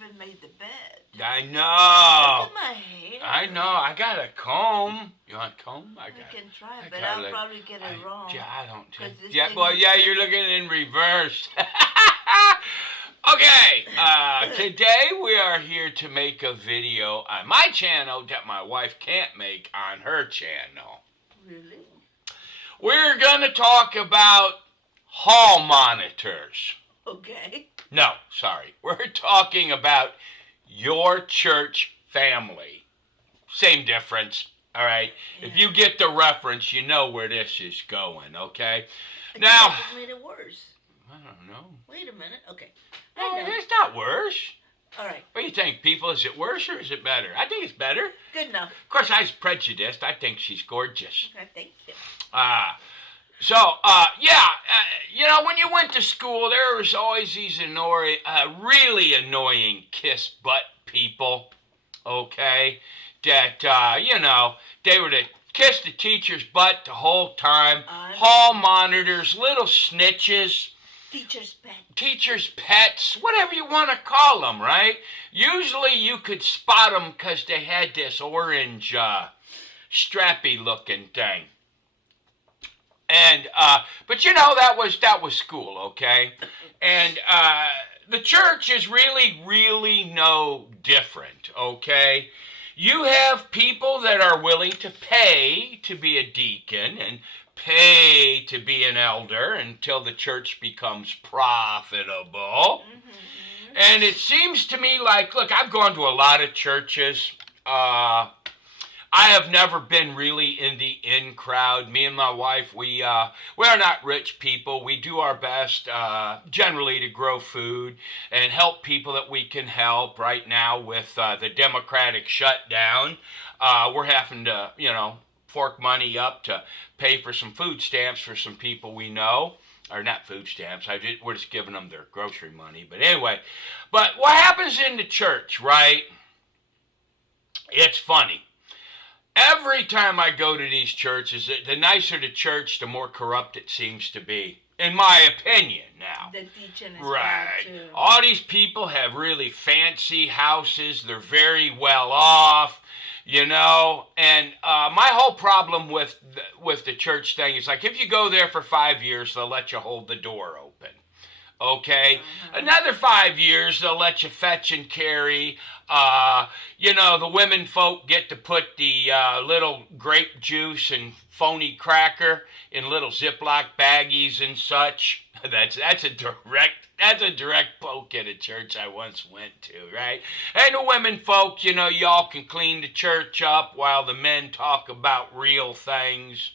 even made the bed. I know. Look at my hair. I know. I got a comb. You want a comb? I can try, but I'll probably get it wrong. Yeah, I don't. Yeah, you're looking in reverse. Okay, today we are here to make a video on my channel that my wife can't make on her channel. Really? We're going to talk about hall monitors. Okay. No, sorry. We're talking about your church family. Same difference, all right? Yeah. If you get the reference, you know where this is going, okay? Now, it made it worse. I don't know. Wait a minute. Okay. No, it's not worse. All right. What do you think, people? Is it worse or is it better? I think it's better. Good enough. Of course, I was prejudiced. I think she's gorgeous. Okay, thank you. You know, when you went to school, there was always these really annoying kiss butt people, okay? That, you know, they would kiss the teacher's butt the whole time. Hall monitors, little snitches. Teacher's pets, whatever you want to call them, right? Usually you could spot them because they had this orange, strappy-looking thing. And, but you know, that was school, okay? And, the church is really no different, okay? You have people that are willing to pay to be a deacon and pay to be an elder until the church becomes profitable. Mm-hmm. And it seems to me like, look, I've gone to a lot of churches. I have never been really in the in crowd. Me and my wife, we are not rich people. We do our best generally to grow food and help people that we can help. Right now with the Democratic shutdown, we're having to, you know, fork money up to pay for some food stamps for some people we know. Or not food stamps, we're just giving them their grocery money. But anyway, but what happens in the church, right? It's funny. Every time I go to these churches, the nicer the church, the more corrupt it seems to be. In my opinion now. The teaching is right. Bad too. All these people have really fancy houses. They're very well off. You know, and my whole problem with the church thing is like if you go there for 5 years, they'll let you hold the door open. Okay? Uh-huh. Another 5 years, they'll let you fetch and carry. You know, the women folk get to put the little grape juice and phony cracker in little Ziploc baggies and such. That's a direct poke at a church I once went to, right? And the women folk, you know, y'all can clean the church up while the men talk about real things.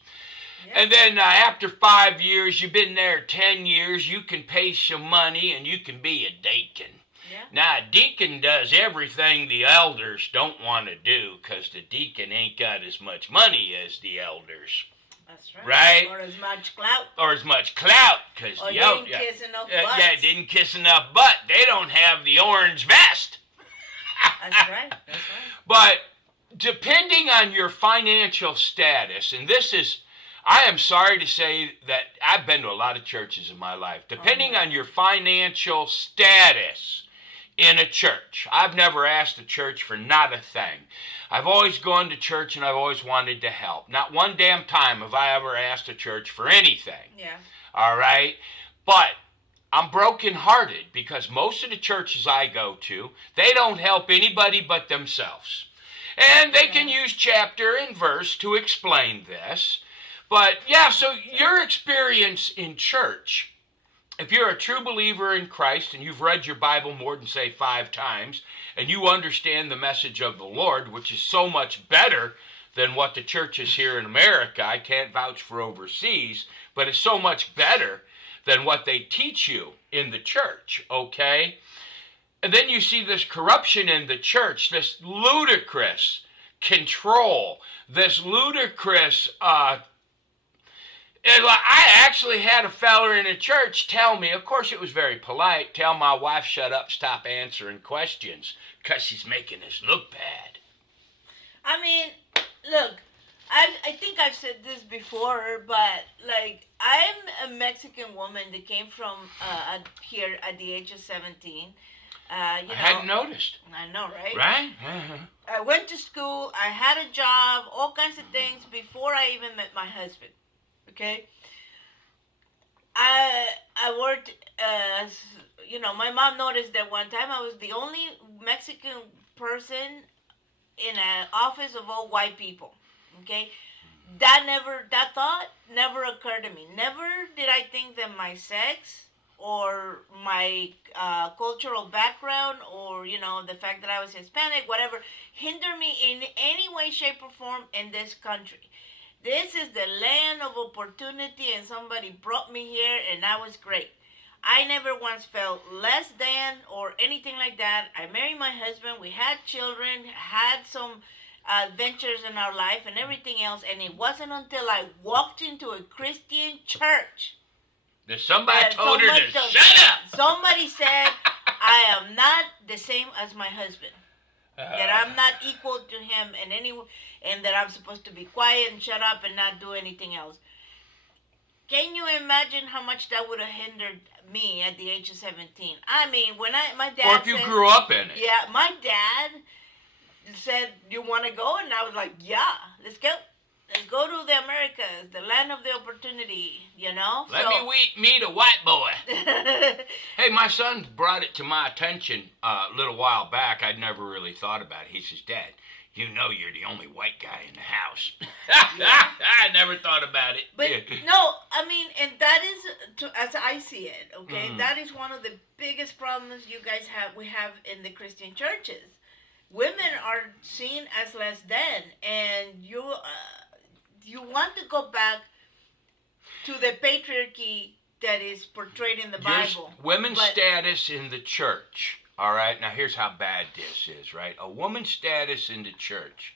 Yeah. And then after 5 years, you've been there 10 years, you can pay some money and you can be a deacon. Yeah. Now, a deacon does everything the elders don't want to do because the deacon ain't got as much money as the elders. That's right. Or as much clout. Because didn't kiss enough butts. Yeah, didn't kiss enough butt. They don't have the orange vest. That's right. But depending on your financial status, and this is, I am sorry to say that I've been to a lot of churches in my life. Depending on your financial status in a church, I've never asked a church for not a thing. I've always gone to church and I've always wanted to help. Not one damn time have I ever asked a church for anything. Yeah. All right? But I'm brokenhearted because most of the churches I go to, they don't help anybody but themselves. And they can use chapter and verse to explain this. But yeah, so your experience in church, if you're a true believer in Christ and you've read your Bible more than, say, 5 times, and you understand the message of the Lord, which is so much better than what the churches here in America, I can't vouch for overseas, but it's so much better than what they teach you in the church, okay? And then you see this corruption in the church, this ludicrous control, this ludicrous I actually had a feller in a church tell me, of course it was very polite, tell my wife shut up, stop answering questions, because she's making us look bad. I mean, look, I think I've said this before, but like, I'm a Mexican woman that came from here at the age of 17. You I know, hadn't noticed. I know, right? Right? Uh-huh. I went to school. I had a job, all kinds of things before I even met my husband. Okay, I worked as my mom noticed that one time I was the only Mexican person in an office of all white people. Okay, that thought never occurred to me. Never did I think that my sex or my cultural background or the fact that I was Hispanic, whatever, hinder me in any way, shape, or form in this country. This is the land of opportunity, and somebody brought me here, and that was great. I never once felt less than or anything like that. I married my husband. We had children, had some adventures in our life, and everything else. And it wasn't until I walked into a Christian church that somebody that told her to shut up. somebody said, I am not the same as my husband. That I'm not equal to him in any, and that I'm supposed to be quiet and shut up and not do anything else. Can you imagine how much that would have hindered me at the age of 17? I mean, when my dad or if you said, grew up in it. yeah, my dad said, "You want to go?" And I was like, "Yeah, let's go. Let's go to the Americas, the land of the opportunity." Let me meet a white boy. Hey, my son brought it to my attention a little while back. I'd never really thought about it. He says, "Dad, you know you're the only white guy in the house." I never thought about it. But no, I mean, and that is, as I see it, okay, Mm. that is one of the biggest problems we have in the Christian churches. Women are seen as less than, and you want to go back to the patriarchy that is portrayed in the Bible. Women's status in the church. All right, now here's how bad this is, right? A woman's status in the church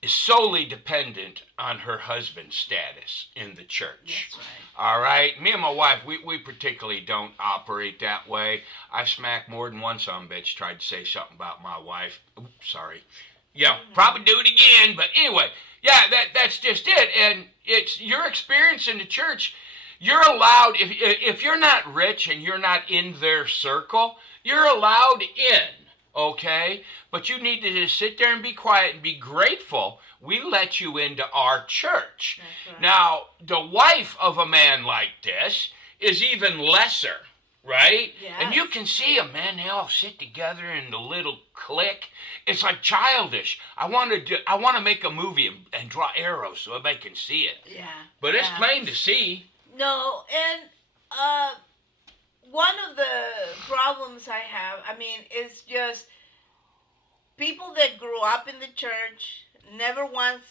is solely dependent on her husband's status in the church. That's right. All right? Me and my wife, we particularly don't operate that way. I smacked more than one sumbitch tried to say something about my wife. Oops, sorry. Yeah, probably do it again, but anyway, yeah, that's just it. And it's your experience in the church. You're allowed, if you're not rich and you're not in their circle, you're allowed in, okay? But you need to just sit there and be quiet and be grateful we let you into our church. That's right. Now, the wife of a man like this is even lesser, right? Yes. And you can see them, man, they all sit together in the little clique. It's like childish. I want to make a movie and draw arrows so everybody can see it. Yeah. But it's plain to see. No, and one of the problems I have, I mean, is just people that grew up in the church never once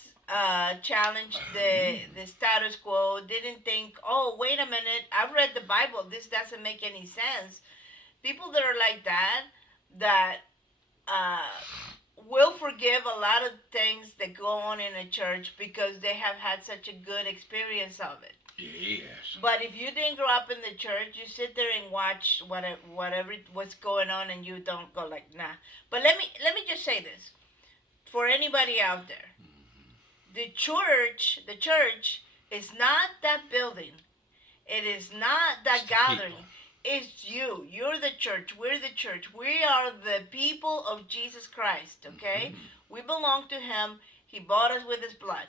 challenged the status quo, didn't think, oh, wait a minute, I've read the Bible, this doesn't make any sense. People that are like that will forgive a lot of things that go on in a church because they have had such a good experience of it. Yes. But if you didn't grow up in the church, you sit there and watch what's going on, and you don't go like, nah. But let me just say this, for anybody out there, the church is not that building, it is not that gathering. People. It's you. You're the church. We're the church. We are the people of Jesus Christ. Okay, we belong to Him. He bought us with His blood.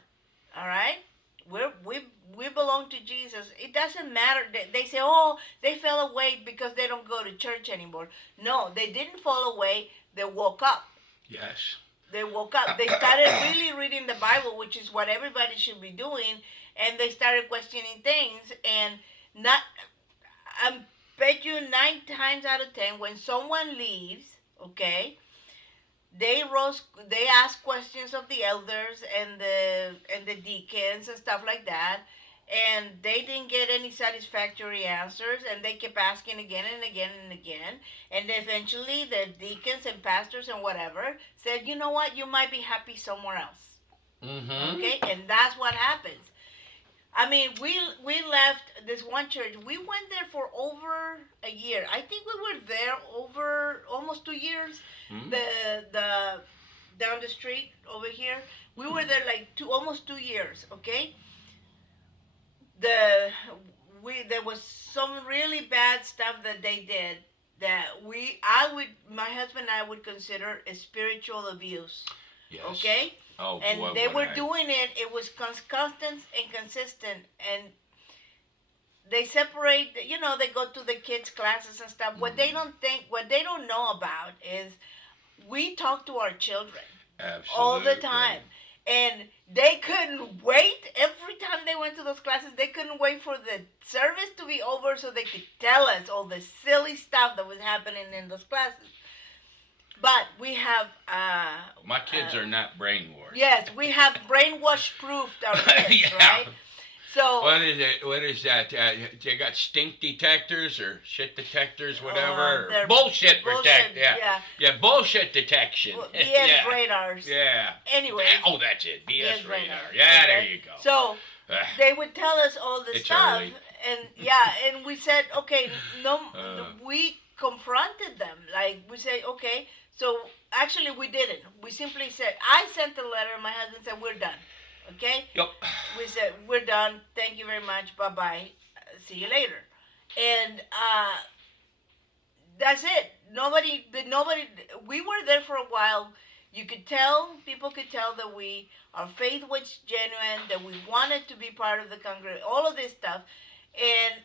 All right. We belong to Jesus. It doesn't matter. They say, oh, they fell away because they don't go to church anymore. No, they didn't fall away. They woke up. Yes. They woke up. They started really reading the Bible, which is what everybody should be doing. And they started questioning things. And I bet you 9 times out of 10, when someone leaves, okay, they ask questions of the elders and the deacons and stuff like that, and they didn't get any satisfactory answers, and they kept asking again and again and again, and eventually the deacons and pastors and whatever said, you know what, you might be happy somewhere else. Okay, and that's what happens. I mean, we left this one church. We went there for over a year. I think we were there over almost 2 years. The down the street over here, we were there like almost 2 years. Okay. There was some really bad stuff that they did that my husband and I would consider a spiritual abuse. Yes. Okay? Oh, and boy, they were doing it. It was constant and consistent, and they separate. They go to the kids' classes and stuff. What they don't know about is we talk to our children. Absolutely. All the time. And they couldn't wait. Every time they went to those classes, they couldn't wait for the service to be over so they could tell us all the silly stuff that was happening in those classes. But we have... my kids are not brainwashed. Yes, we have brainwash-proofed our kids, yeah. right? So... What is that? They got stink detectors or shit detectors, whatever? Bullshit detect. Yeah, bullshit detection. BS radars. Yeah. Anyway. Oh, that's it. BS radar. Yeah, there you go. So they would tell us all this stuff, early. and we said, okay, we confronted them. Like we said, okay. So actually, we didn't. We simply said, I sent the letter. My husband said, we're done. Okay? Yep. We said, we're done. Thank you very much. Bye-bye. See you later. And that's it. Nobody, we were there for a while. People could tell that our faith was genuine, that we wanted to be part of the congregation, all of this stuff. And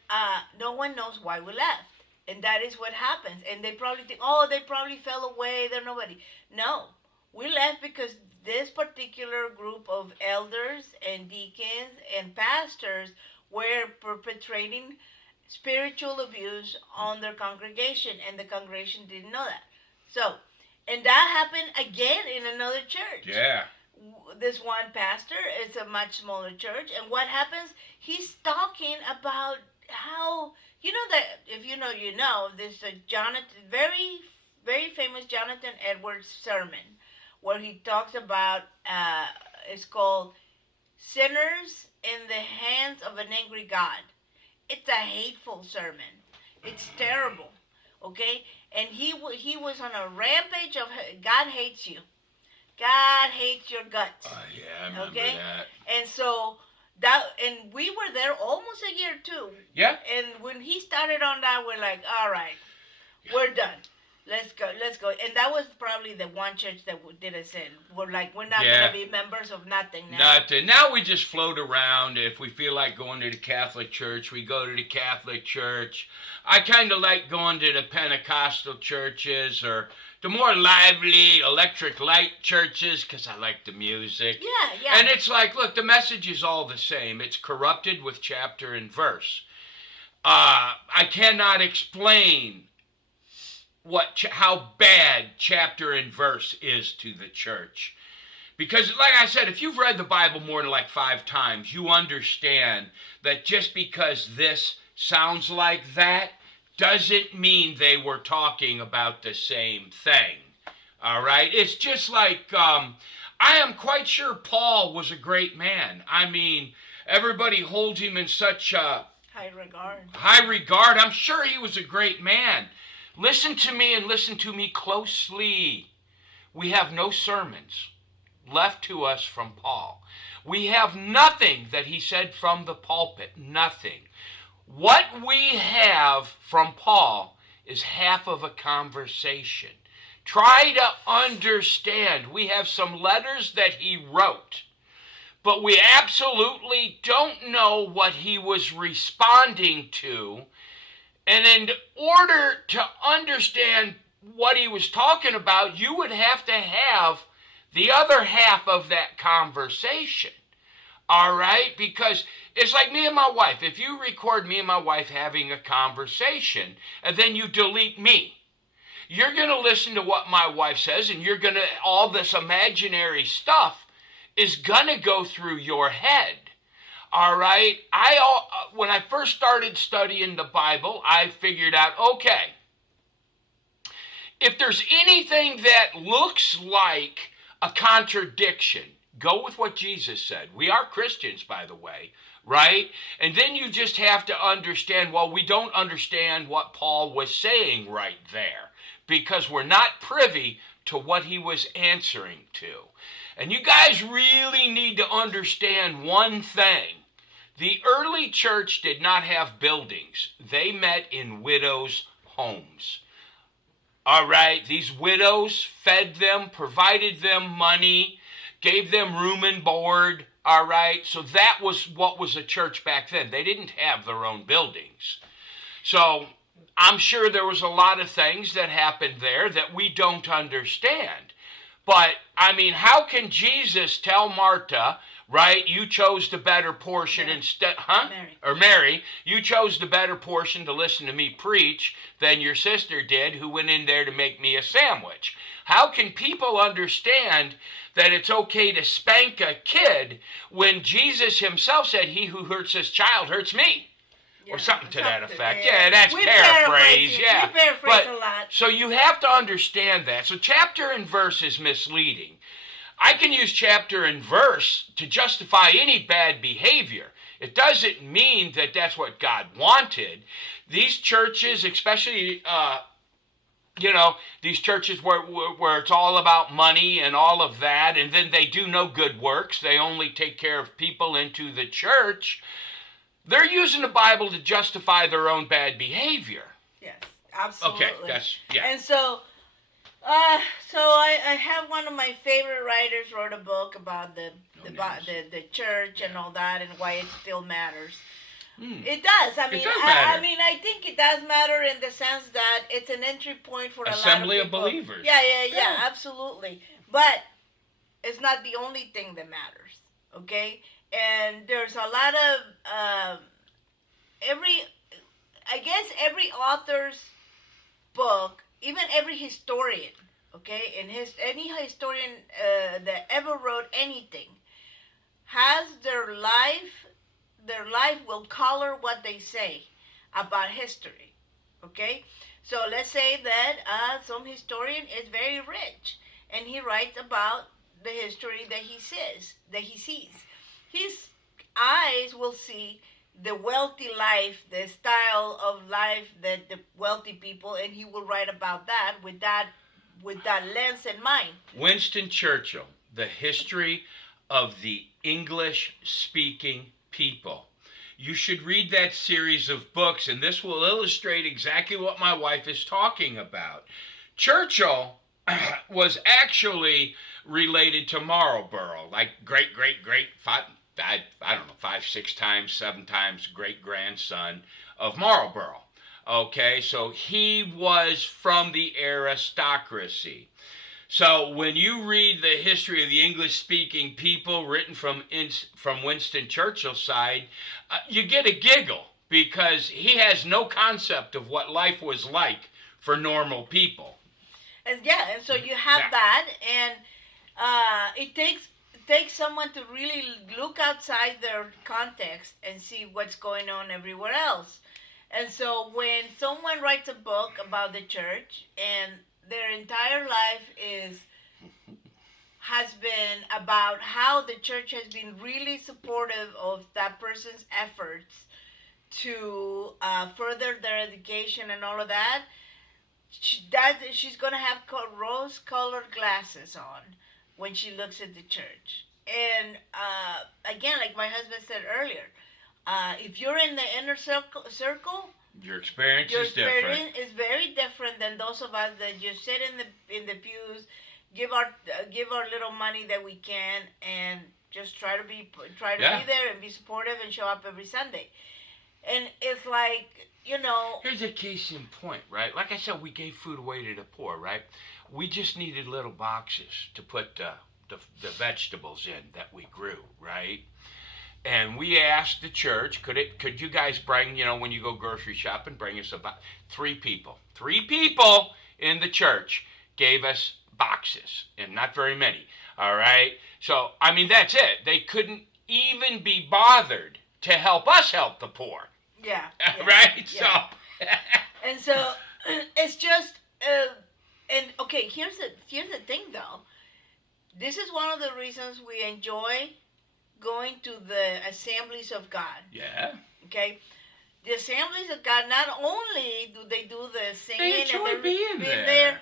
no one knows why we left. And that is what happens. And they probably think, they probably fell away. They're nobody. No. We left because this particular group of elders and deacons and pastors were perpetrating spiritual abuse on their congregation, and the congregation didn't know that. So, and that happened again in another church. Yeah. This one pastor, it's a much smaller church, and what happens, he's talking about how, that, if you know, there's a very, very famous Jonathan Edwards sermon, where he talks about, it's called Sinners in the Hands of an Angry God. It's a hateful sermon. It's terrible, okay? And he was on a rampage of God hates you. God hates your guts. Yeah, I remember that. And so, and we were there almost a year too. Yeah. And when he started on that, we're like, all right, we're done. Let's go. And that was probably the one church that did us in. We're like, we're not going to be members of nothing now. Nothing. Now we just float around. If we feel like going to the Catholic Church, we go to the Catholic Church. I kind of like going to the Pentecostal churches or the more lively electric light churches because I like the music. Yeah. And it's like, look, the message is all the same. It's corrupted with chapter and verse. I cannot explain how bad chapter and verse is to the church. Because, like I said, if you've read the Bible more than like 5 times, you understand that just because this sounds like that doesn't mean they were talking about the same thing. All right? It's just like, I am quite sure Paul was a great man. I mean, everybody holds him in such high regard. I'm sure he was a great man. Listen to me and listen to me closely. We have no sermons left to us from Paul. We have nothing that he said from the pulpit. Nothing. What we have from Paul is half of a conversation. Try to understand. We have some letters that he wrote, but we absolutely don't know what he was responding to. And in order to understand what he was talking about, you would have to have the other half of that conversation. All right? Because it's like me and my wife. If you record me and my wife having a conversation, and then you delete me, you're going to listen to what my wife says, and you're going to, all this imaginary stuff is going to go through your head. All right? When I first started studying the Bible, I figured out, okay, if there's anything that looks like a contradiction, go with what Jesus said. We are Christians, by the way, right? And then you just have to understand, well, we don't understand what Paul was saying right there because we're not privy to what he was answering to. And you guys really need to understand one thing. The early church did not have buildings. They met in widows' homes. All right, these widows fed them, provided them money, gave them room and board. All right, so that was what was a church back then. They didn't have their own buildings. So I'm sure there was a lot of things that happened there that we don't understand. But, I mean, how can Jesus tell Martha, right, you chose the better portion instead, Mary. Or Mary, you chose the better portion to listen to me preach than your sister did who went in there to make me a sandwich? How can people understand that it's okay to spank a kid when Jesus himself said, he who hurts his child hurts me? Or something to that effect. Yeah, that's paraphrase. Yeah, we paraphrase a lot. So you have to understand that. So chapter and verse is misleading. I can use chapter and verse to justify any bad behavior. It doesn't mean that that's what God wanted. These churches, especially, these churches where it's all about money and all of that, and then they do no good works. They only take care of people into the church. They're using the Bible to justify their own bad behavior. Yes, absolutely. Okay, yeah. And so I have one of my favorite writers wrote a book about the church and all that and why it still matters. It does. I mean, it does matter. I think it does matter in the sense that it's an entry point for Assembly a lot of people. Believers. Yeah, absolutely. But it's not the only thing that matters. Okay. And there's a lot of every author's book, even every historian, okay, any historian that ever wrote anything has their life will color what they say about history, okay? So let's say that some historian is very rich and he writes about the history that he sees. His eyes will see the wealthy life, the style of life that the wealthy people, and he will write about that with that lens in mind. Winston Churchill, The History of the English-Speaking People. You should read that series of books, and this will illustrate exactly what my wife is talking about. Churchill was actually related to Marlborough, like great, I don't know, 5, 6 times, 7 times great-grandson of Marlborough. Okay, so he was from the aristocracy. So when you read the history of the English-speaking people written from Winston Churchill's side, you get a giggle because he has no concept of what life was like for normal people. And so you have that, and it takes someone to really look outside their context and see what's going on everywhere else. And so when someone writes a book about the church and their entire life has been about how the church has been really supportive of that person's efforts to further their education and all of that, she's going to have rose-colored glasses on when she looks at the church. And again, like my husband said earlier, if you're in the inner circle, your experience is different. Is very different than those of us that just sit in the pews, give our little money that we can, and just try to be there and be supportive and show up every Sunday. And it's like, Here's a case in point, right? Like I said, we gave food away to the poor, right? We just needed little boxes to put the vegetables in that we grew, right? And we asked the church, could you guys bring, when you go grocery shopping, bring us about 3 people. 3 people in the church gave us boxes, and not very many, all right? So, I mean, that's it. They couldn't even be bothered to help us help the poor. Yeah. Right? Yeah. So. And so, it's just, and okay, here's the thing, though. This is one of the reasons we enjoy going to the Assemblies of God. Yeah. Okay? The Assemblies of God, not only do they do the singing they enjoy and being there.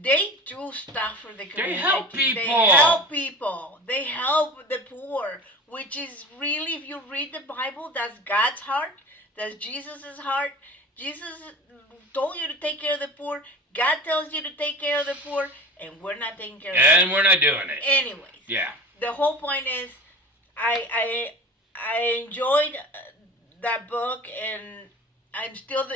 They do stuff for the community. They help people. They help the poor, which is really, if you read the Bible, that's God's heart. That's Jesus' heart. Jesus told you to take care of the poor. God tells you to take care of the poor, and we're not taking care of them. And we're not doing it. Anyways, Yeah. the whole point is, I enjoyed that book, and I'm still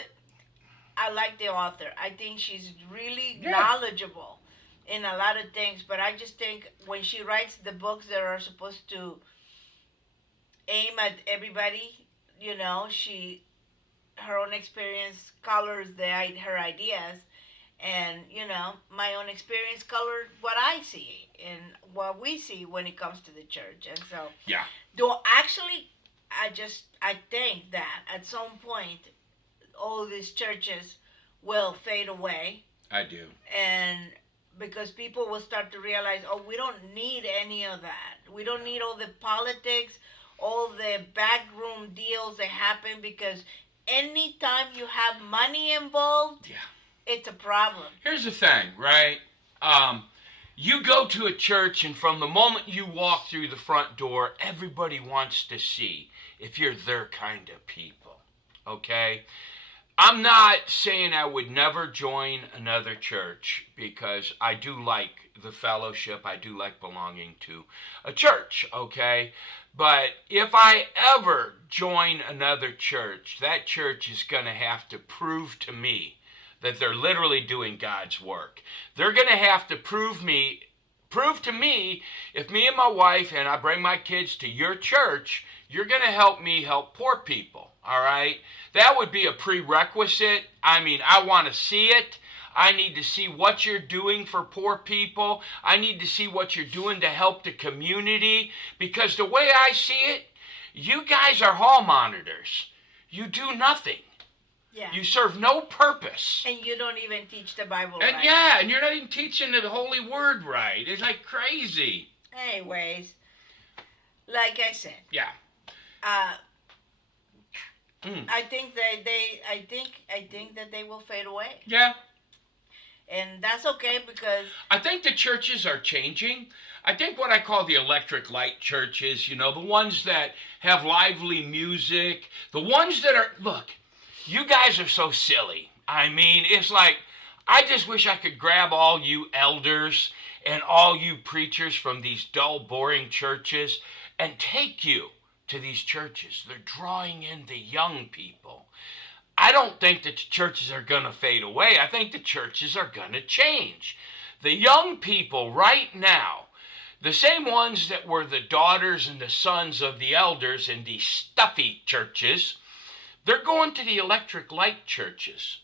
I like the author. I think she's really knowledgeable in a lot of things, but I just think when she writes the books that are supposed to aim at everybody, her own experience colors her ideas, and my own experience colored what I see and what we see when it comes to the church. And so I think that at some point all these churches will fade away. I do. And because people will start to realize, we don't need any of that. We don't need all the politics, all the backroom deals that happen, because anytime you have money involved, it's a problem. Here's the thing, right? You go to a church, and from the moment you walk through the front door, everybody wants to see if you're their kind of people, okay? I'm not saying I would never join another church, because I do like the fellowship. I do like belonging to a church, okay? But if I ever join another church, that church is going to have to prove to me that they're literally doing God's work. They're going to have to prove to me, if me and my wife and I bring my kids to your church, you're going to help me help poor people, all right? That would be a prerequisite. I mean, I want to see it. I need to see what you're doing for poor people. I need to see what you're doing to help the community, because the way I see it, you guys are hall monitors. You do nothing. Yeah. You serve no purpose. And you don't even teach the Bible and right. Yeah, and you're not even teaching the Holy Word right. It's like crazy. Anyways, like I said. Yeah. I think that they will fade away. Yeah. And that's okay, because I think the churches are changing. I think what I call the electric light churches, the ones that have lively music, the ones that are, look, you guys are so silly. I mean, it's like, I just wish I could grab all you elders and all you preachers from these dull, boring churches and take you to these churches. They're drawing in the young people. I don't think that the churches are going to fade away. I think the churches are going to change. The young people right now, the same ones that were the daughters and the sons of the elders in these stuffy churches, they're going to the electric light churches,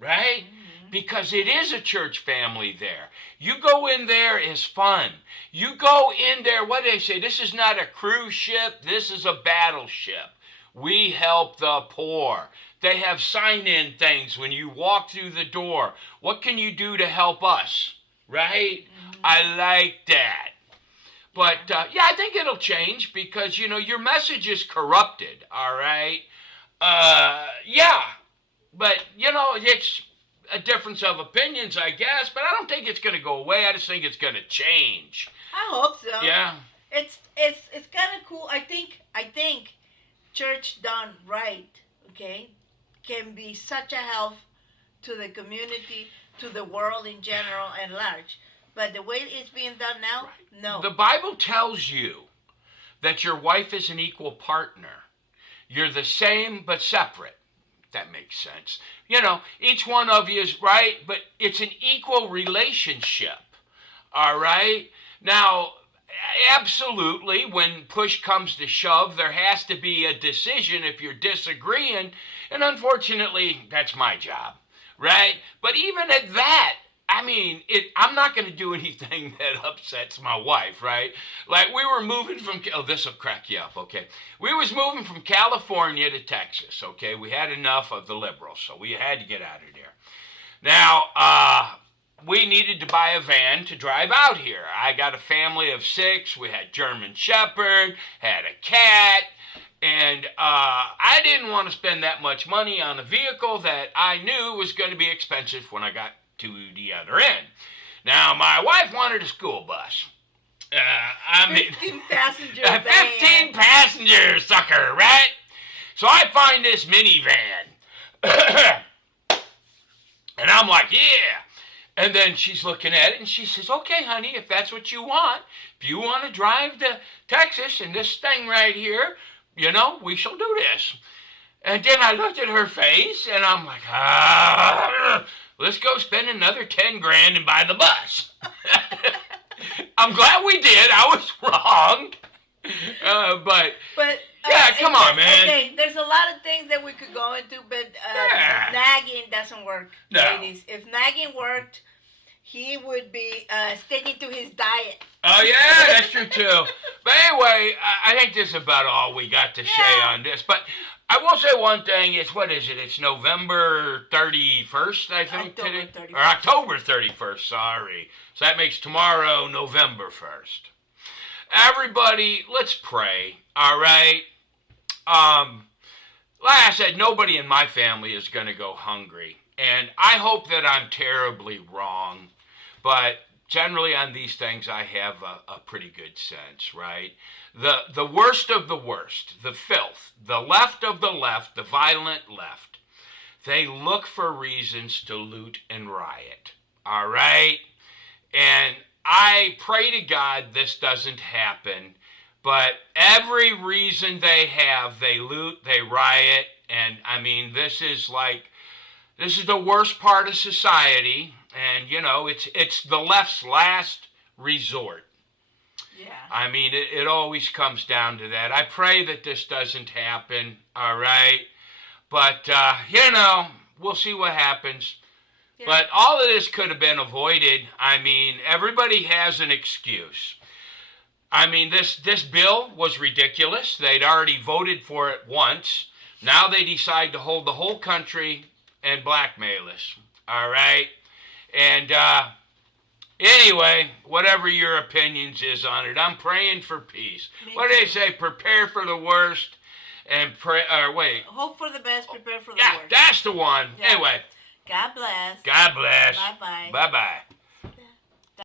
right? Mm-hmm. Because it is a church family there. You go in there, it's fun. You go in there, what do they say? This is not a cruise ship, this is a battleship. We help the poor. They have sign-in things when you walk through the door. What can you do to help us, right? Mm-hmm. I like that. But, I think it'll change, because, your message is corrupted, all right? But, it's a difference of opinions, I guess, but I don't think it's going to go away. I just think it's going to change. I hope so. Yeah. It's kind of cool. I think church done right, okay, can be such a help to the community, to the world in general and large. But the way it's being done now, no. The Bible tells you that your wife is an equal partner. You're the same but separate. That makes sense. Each one of you is right, but it's an equal relationship. All right? Now, absolutely, when push comes to shove, there has to be a decision if you're disagreeing, and unfortunately, that's my job, right? But even at that, I'm not going to do anything that upsets my wife, right? Like, we were moving from, this will crack you up, okay? We was moving from California to Texas, okay? We had enough of the liberals, so we had to get out of there. Now, we needed to buy a van to drive out here. I got a family of 6. We had German Shepherd, had a cat, and I didn't want to spend that much money on a vehicle that I knew was going to be expensive when I got to the other end. Now, my wife wanted a school bus. 15 passenger a 15 passenger sucker, right? So I find this minivan. And I'm like, yeah. And then she's looking at it and she says, okay, honey, if that's what you want, if you want to drive to Texas and this thing right here, we shall do this. And then I looked at her face and I'm like, let's go spend another 10 grand and buy the bus. I'm glad we did. I was wrong. But yeah, come on, man. Okay, there's a lot of things that we could go into, but nagging doesn't work, ladies. If nagging worked, he would be sticking to his diet. Oh, yeah, that's true, too. But anyway, I think this is about all we got to say on this. But I will say one thing. What is it? It's November 31st, I think, today? 31st. Or October 31st, sorry. So that makes tomorrow November 1st. Everybody, let's pray, all right? Like I said, nobody in my family is going to go hungry. And I hope that I'm terribly wrong. But generally on these things, I have a pretty good sense, right? The worst of the worst, the filth, the left of the left, the violent left, they look for reasons to loot and riot, all right? And I pray to God this doesn't happen, but every reason they have, they loot, they riot, and I mean, this is the worst part of society, and it's the left's last resort. Yeah. I mean, it always comes down to that. I pray that this doesn't happen, all right? But, we'll see what happens. Yeah. But all of this could have been avoided. I mean, everybody has an excuse. I mean, this bill was ridiculous. They'd already voted for it once. Now they decide to hold the whole country and blackmail us, all right? And anyway, whatever your opinions is on it, I'm praying for peace. What do they say? Prepare for the worst and pray. Hope for the best, prepare for the worst. Yeah, that's the one. Yeah. Anyway. God bless. God bless. Bye-bye. Bye-bye.